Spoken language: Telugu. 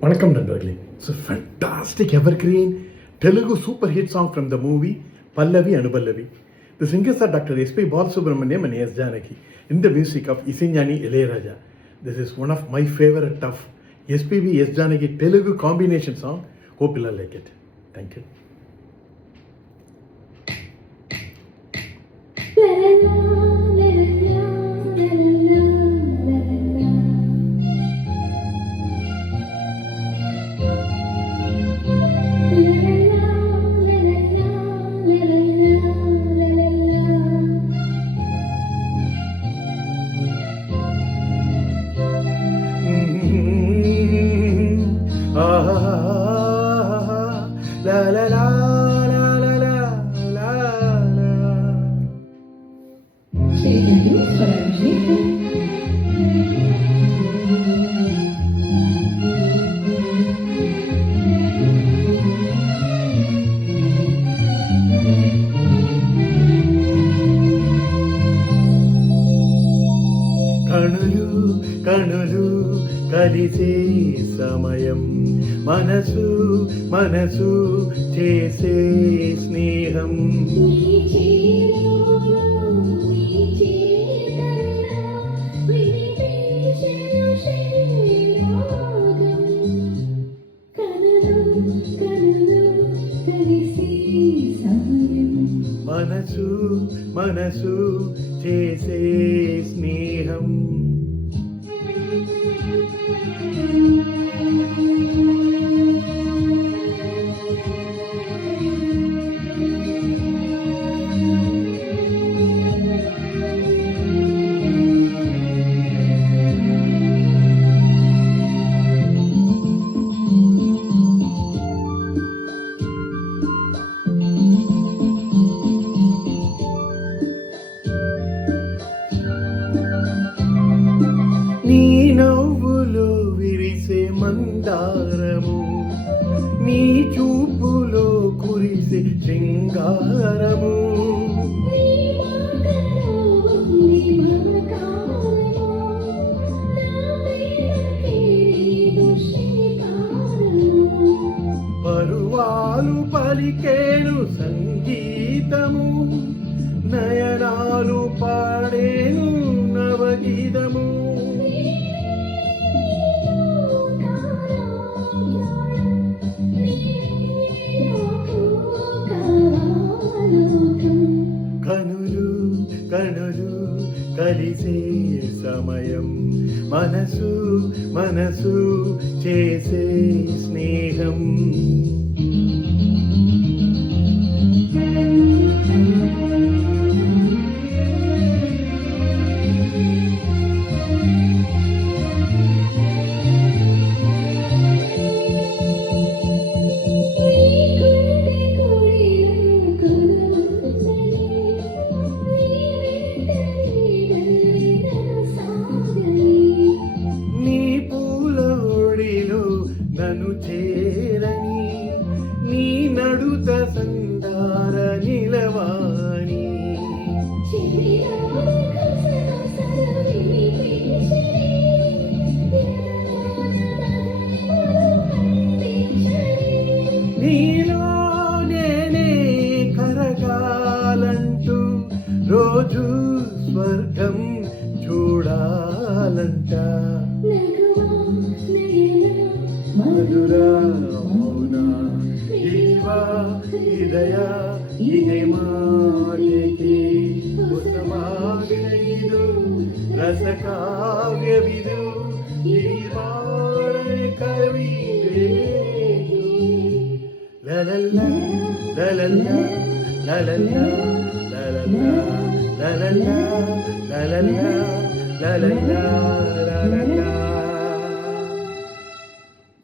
Vanakkam Nandavale. It's a fantastic evergreen Telugu super hit song from the movie Pallavi Anupallavi. The singers are Dr. S.P. Balasubramaniam and S. Janaki in the music of Isignani Ilayaraja. This is one of my favorite of SPB S. Janaki Telugu combination song. Hope you'll like it. Thank you. La la la la la la la la. Chegando para a gente. కణులు కణులు కలిసే సమయం మనసు మనసు చేసే స్నేహం మనసు మనసు చేసే స్నేహం నీ నవ్వులో విరిసే మందారము నీ చూపులో కురిసే శృంగారము పరువాలు పలికేను సంగీతము నయనాలు పాడేను నవగీతము కనులు కనులు కలిసే సమయం మనసు మనసు చేసే స్నేహం నన్ను చేరని నీ నడుత సందార నిలవాణి నీలో నేనే కరగాలంటూ రోజు స్వర్గం చూడాలంట మధురా మౌన జీవా హృదయ ఇదే మాటికి ఉత్తమాగినైదు రసకావ్యవిదు ఈ మాడని కవి లలల్లా లలల్లా లలల్లా లలల్లా లలల్లా లలల్లా లలల్లా లలల్లా